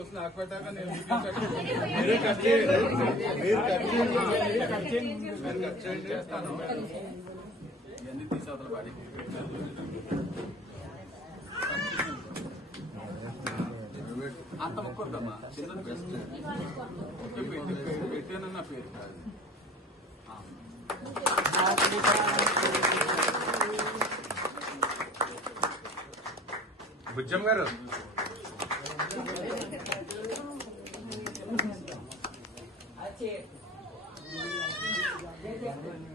Post నాకు పెట్టాక నేను చేస్తాను ఇవన్నీ తీసేవతల బాడీ అంత మొక్కద్దమ్మా చిన్నది బెస్ట్ పెట్టానన్న పేరు కాదు. బుజ్జమ్మ గారు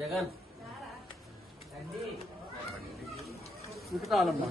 జగన్ చుట్టుకాలమ్మా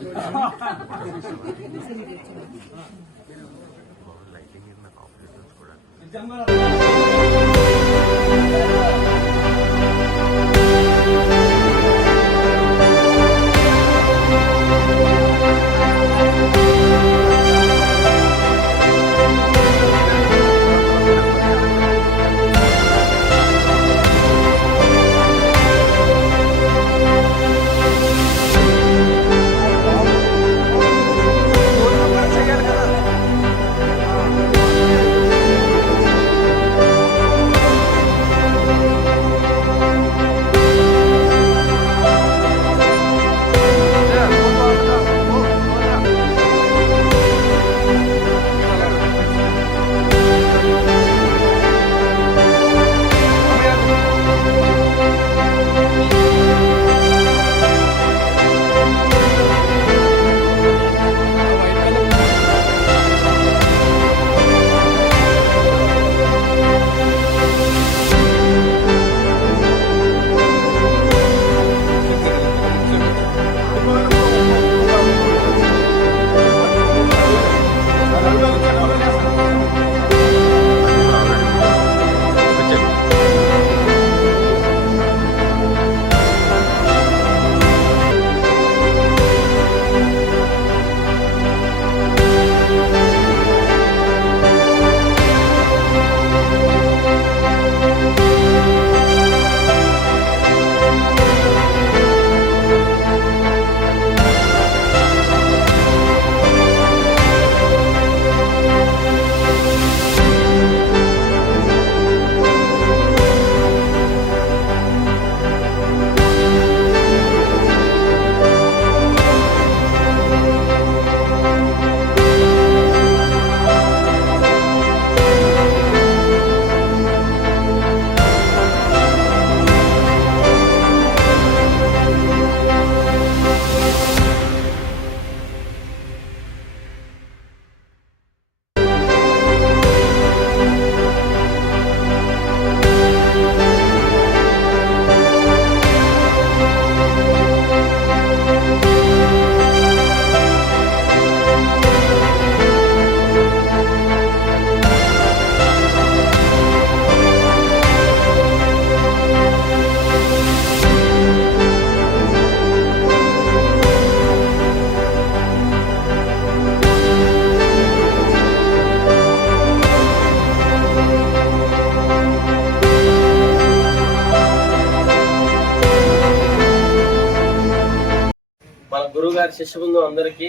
గురుగారి శిష్య బృందం అందరికీ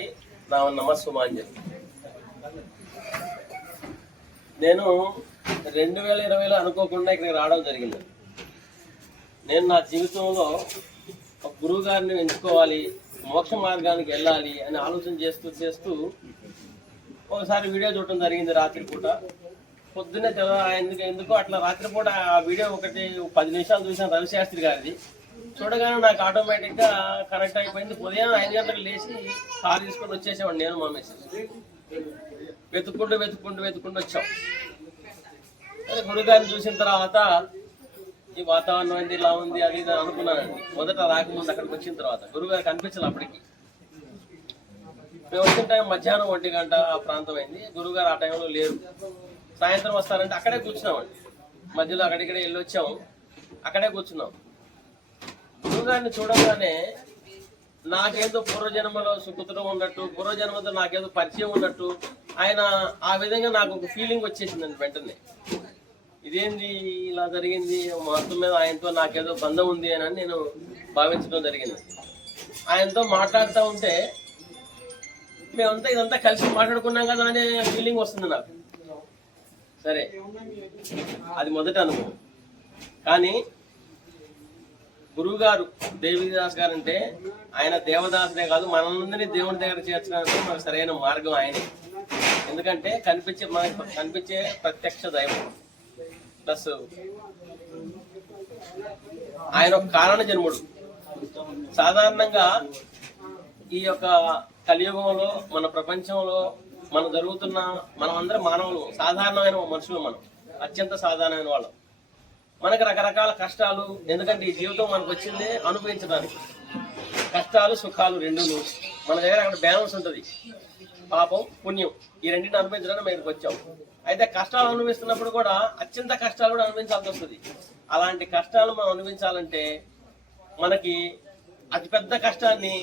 నా నమస్సుమాంజలి. నేను 2020లో అనుకోకుండా ఇక్కడికి రావడం జరిగింది. నేను నా జీవితంలో ఒక గురువు గారిని ఎంచుకోవాలి, మోక్ష మార్గానికి వెళ్ళాలి అని ఆలోచన చేస్తూ ఒకసారి వీడియో చూడటం జరిగింది. రాత్రిపూట పొద్దున్నే ఎందుకో అట్లా రాత్రిపూట ఆ వీడియో ఒకటి 10 నిమిషాలు చూసాను, రవిశాస్త్రి గారిది. చూడగానే నాకు ఆటోమేటిక్గా కనెక్ట్ అయిపోయింది. ఉదయం 5 గంటలకు లేచి కారు తీసుకొని వచ్చేసేవాడు, నేను మా మెసేజ్ వెతుక్కుంటూ వచ్చాం. గురుగారిని చూసిన తర్వాత ఈ వాతావరణం ఏంది, ఇలా ఉంది, అది ఇది అనుకున్నానండి. మొదట రాకముందు అక్కడికి వచ్చిన తర్వాత గురుగారు కనిపించాలి. అప్పటికి మేము వచ్చిన టైం మధ్యాహ్నం 1 గంట ఆ ప్రాంతం అయింది. గురుగారు ఆ టైంలో లేరు. సాయంత్రం వస్తారంటే అక్కడే కూర్చున్నామండి. మధ్యలో అక్కడిక్కడే వెళ్ళి వచ్చాము, అక్కడే కూర్చున్నాం. గురుగారిని చూడగానే నాకేదో పూర్వజన్మలో సుకృతం ఉన్నట్టు, పూర్వజన్మతో నాకేదో పరిచయం ఉన్నట్టు, ఆయన ఆ విధంగా నాకు ఒక ఫీలింగ్ వచ్చేసిందండి వెంటనే. ఇదేంది ఇలా జరిగింది, మొత్తం మీద ఆయనతో నాకేదో బంధం ఉంది అని నేను భావించడం జరిగింది. ఆయనతో మాట్లాడుతూ ఉంటే మేమంతా ఇదంతా కలిసి మాట్లాడుకున్నాం కదా అనే ఫీలింగ్ వస్తుంది నాకు. సరే, అది మొదటి అనుభవం. కానీ గురువు గారు దేవిదాస్ గారు అంటే ఆయన దేవదాసుడే కాదు, మనందరినీ దేవుని దగ్గర చేర్చడానికి మనకు సరైన మార్గం ఆయనే. ఎందుకంటే మనకి కనిపించే ప్రత్యక్ష దైవం ప్లస్ ఆయన ఒక కారణ జన్ముడు. సాధారణంగా ఈ యొక్క కలియుగంలో మన ప్రపంచంలో మనం జరుగుతున్న మనమందరం మానవులు, సాధారణమైన మనుషులు, మనం అత్యంత సాధారణమైన వాళ్ళం. మనకు రకరకాల కష్టాలు, ఎందుకంటే ఈ జీవితం మనకు వచ్చిందే అనుభవించడానికి. కష్టాలు సుఖాలు రెండును మన దగ్గర అక్కడ బ్యాలెన్స్ ఉంటుంది. పాపం పుణ్యం ఈ రెండింటిని అనుభవించడానికి మీదకి వచ్చాం. అయితే కష్టాలు అనుభవిస్తున్నప్పుడు కూడా అత్యంత కష్టాలు కూడా అనుభవించాల్సి వస్తుంది. అలాంటి కష్టాలు మనం అనుభవించాలంటే మనకి అతిపెద్ద కష్టాన్ని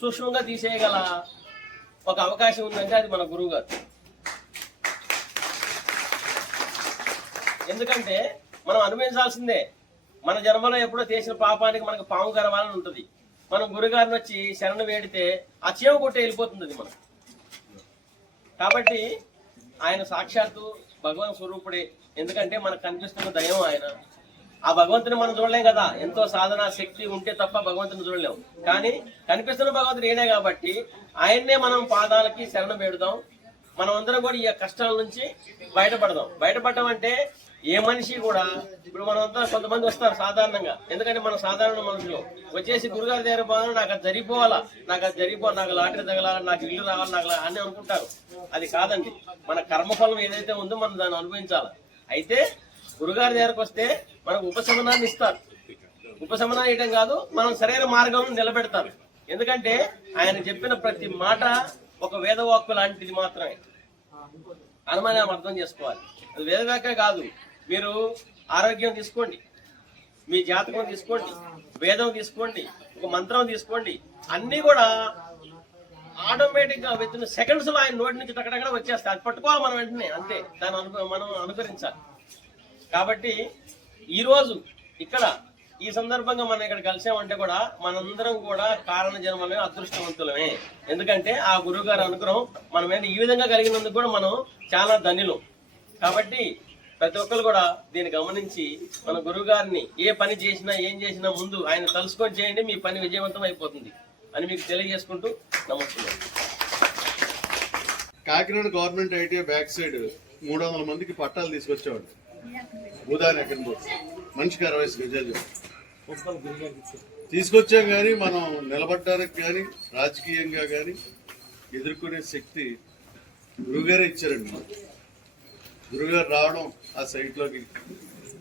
సూక్ష్మంగా తీసేయగల ఒక అవకాశం ఉందంటే అది మన గురువు గారు. ఎందుకంటే మనం అనుభవించాల్సిందే. మన జన్మలో ఎప్పుడో చేసిన పాపానికి మనకు పాము గర్వాలని ఉంటుంది. మనం గురుగారిని వచ్చి శరణు వేడితే ఆ చీమ కొట్టే వెళ్ళిపోతుంది మనం. కాబట్టి ఆయన సాక్షాత్తు భగవాన్ స్వరూపుడే. ఎందుకంటే మనకు కనిపిస్తున్న దైవం ఆయన. ఆ భగవంతుని మనం చూడలేం కదా, ఎంతో సాధన శక్తి ఉంటే తప్ప భగవంతుని చూడలేము. కానీ కనిపిస్తున్న భగవంతుడు ఏనే కాబట్టి ఆయన్నే మనం పాదాలకి శరణు వేడుదాం. మనం అందరం కూడా ఈ కష్టాల నుంచి బయటపడడం అంటే ఏ మనిషి కూడా, ఇప్పుడు మనం అంతా కొంతమంది వస్తారు సాధారణంగా, ఎందుకంటే మనం సాధారణ మనుషులు వచ్చేసి గురుగారి దగ్గర పోవాలని, నాకు అది జరిగిపోవాలా, నాకు లాటరీ తగలాలా, నాకు ఇల్లు రావాలి, నాకు అన్ని అనుకుంటారు. అది కాదండి. మన కర్మఫలం ఏదైతే ఉందో మనం దాన్ని అనుభవించాలి. అయితే గురుగారి దగ్గరకు వస్తే మనకు ఉపశమనాన్ని ఇస్తారు. ఉపశమనం ఇవ్వడం కాదు, మనం సరైన మార్గం నిలబెడతారు. ఎందుకంటే ఆయన చెప్పిన ప్రతి మాట ఒక వేదవాక్కు లాంటిది మాత్రమే అని మనం అర్థం చేసుకోవాలి. అది వేదవాక్య కాదు. మీరు ఆరోగ్యం తీసుకోండి, మీ జాతకం తీసుకోండి, వేదం తీసుకోండి, ఒక మంత్రం తీసుకోండి, అన్ని కూడా ఆటోమేటిక్ గా విత్ ఇన్ సెకండ్స్ లో ఆయన నోటి నుంచి టక్కడక్కడ వచ్చేస్తాయి. అది పట్టుకోవాలి మనం వెంటనే, అంతే. దాన్ని మనం అనుకరించాలి. కాబట్టి ఈరోజు ఇక్కడ ఈ సందర్భంగా మనం ఇక్కడ కలిసామంటే కూడా మనందరం కూడా కారణ జన్మలమే, అదృష్టవంతులమే. ఎందుకంటే ఆ గురువు గారి అనుగ్రహం మన మీద ఈ విధంగా కలిగినందుకు కూడా మనం చాలా ధన్యులు. కాబట్టి ప్రతి ఒక్కరు కూడా దీన్ని గమనించి మన గురువు గారిని ఏ పని చేసినా ఏం చేసినా ముందు ఆయన తలుసుకొని చేయండి, మీ పని విజయవంతం అయిపోతుంది అని మీకు తెలియజేసుకుంటూ నమస్కారం. Kakinada government ITI back side 300 మందికి పట్టాలు తీసుకొచ్చేవాడు. ఉదాహరణ ఎక్కడ మనిషికి 60 గజాలు తీసుకొచ్చాం. కానీ మనం నిలబడడానికి కానీ రాజకీయంగా కానీ ఎదుర్కొనే శక్తి గురుగారే ఇచ్చారండి. గురుగారు రావడం, ఆ సైట్లోకి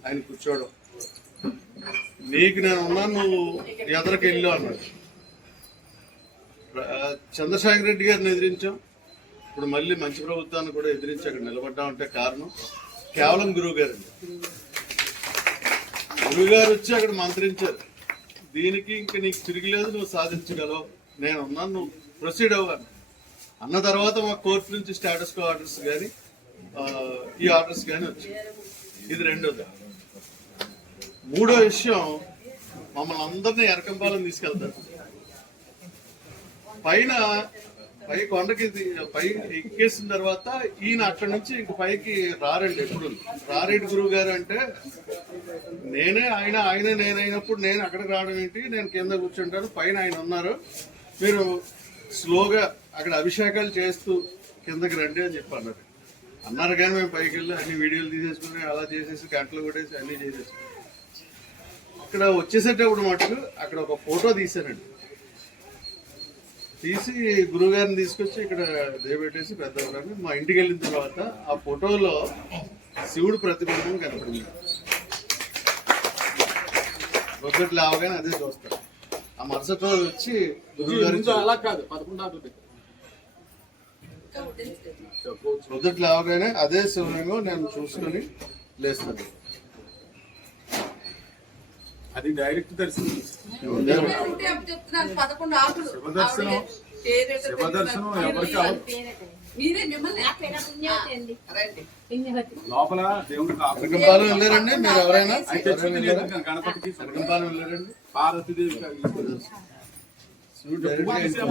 ఆయన కూర్చోవడం, నీకు నేను ఉన్నాను, నువ్వు ఎదరికి వెళ్ళు అన్నాడు. చంద్రశేఖర్ రెడ్డి గారిని ఎదిరించాం. ఇప్పుడు మళ్ళీ మంచి ప్రభుత్వాన్ని కూడా ఎదిరించి అక్కడ నిలబడ్డామంటే కారణం కేవలం గురువు గారండి. గురువుగారు వచ్చి అక్కడ మంత్రించారు, దీనికి ఇంక నీకు తిరిగిలేదు, నువ్వు సాధించగలవు, నేను ఉన్నాను, నువ్వు ప్రొసీడ్ అవ్వాలి అన్న తర్వాత మా కోర్టు నుంచి స్టేటస్ కో ఆర్డర్స్ కానీ ఈ ఆర్డర్స్ కానీ వచ్చాయి. ఇది రెండోది. మూడో విషయం, మమ్మల్ని అందరినీ ఎరకంపాలెం తీసుకెళ్తారు. పై కొండకి ఎక్కేసిన తర్వాత ఈయన అక్కడి నుంచి ఇంక పైకి రారండి. ఎప్పుడు రారెడ్డి గురువు గారు అంటే ఆయనే నేనైనప్పుడు నేను అక్కడికి రావడం ఏంటి, నేను కింద కూర్చుంటాను, పైన ఆయన ఉన్నారు, మీరు స్లోగా అక్కడ అభిషేకాలు చేస్తూ కిందకి రండి అని చెప్పి అన్నారు. కానీ మేము పైకి వెళ్ళి అన్ని వీడియోలు తీసేసుకుని అలా చేసేసి గంటలు కొట్టేసి అన్నీ చేసేసి అక్కడ వచ్చేసేటప్పుడు మటుకు అక్కడ ఒక ఫోటో తీశానండి. తీసి గురువుగారిని తీసుకొచ్చి ఇక్కడ దేవెట్టేసి పెద్దవాళ్ళని మా ఇంటికి వెళ్ళిన తర్వాత ఆ ఫోటోలో శివుడు ప్రతిబింబం కనపడింది. ఒకటి లేవగానే అదే చూస్తారు. ఆ మరుసటి రోజు వచ్చి గురువుగారు అలా కాదు 11 మొదటి లేవగానే అదే శివలింగం నేను చూసుకొని లేస్తాను. అది డైరెక్ట్ దర్శనం. శివదర్శనం ఎవరికి లోపల దేవుడు అరకంపాలెం వెళ్ళారండి మీరు ఎవరైనా? గణపతికి అరకంపాలెం వెళ్ళారండి. పార్వతీదేవి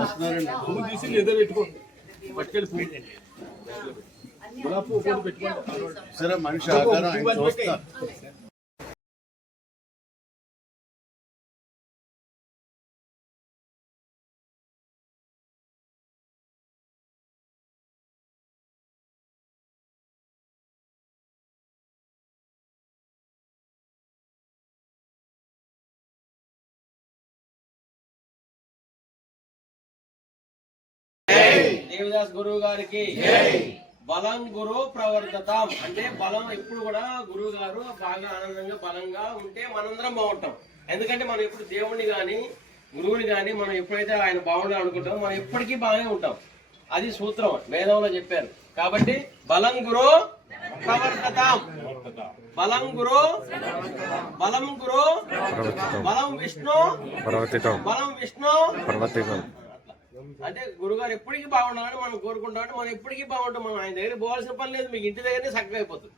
వస్తున్నారండి. పువ్వు తీసి ఎదురు పెట్టుకోండి, పట్టుకెళ్ళి పువ్వు సరే మనిషి ఆకారం ఆయన చూస్తా. దేవదాస్ గురువు గారికి బలం గురు ప్రవర్తతాం. అంటే బలం ఎప్పుడు కూడా గురువు గారు బాగా ఆనందంగా బలంగా ఉంటే మనందరం బాగుంటాం. ఎందుకంటే మనం ఎప్పుడు దేవుణ్ణి గాని గురువుని గాని మనం ఎప్పుడైతే ఆయన బాగుండాలి అనుకుంటామో మనం ఎప్పటికీ బాగానే ఉంటాం. అది సూత్రం వేదంలో చెప్పారు. కాబట్టి బలం గురు ప్రవర్తతాం. బలం గురు బలం గురు బలం విష్ణు బలం విష్ణు. అంటే గురుగారు ఎప్పటికీ బాగుండాలని మనం కోరుకుంటాం. మనం ఎప్పటికీ బాగుంటాం. మనం ఆయన దగ్గర పోవాల్సిన పని లేదు. మీకు ఇంటి దగ్గరనే చక్కగా అయిపోతుంది.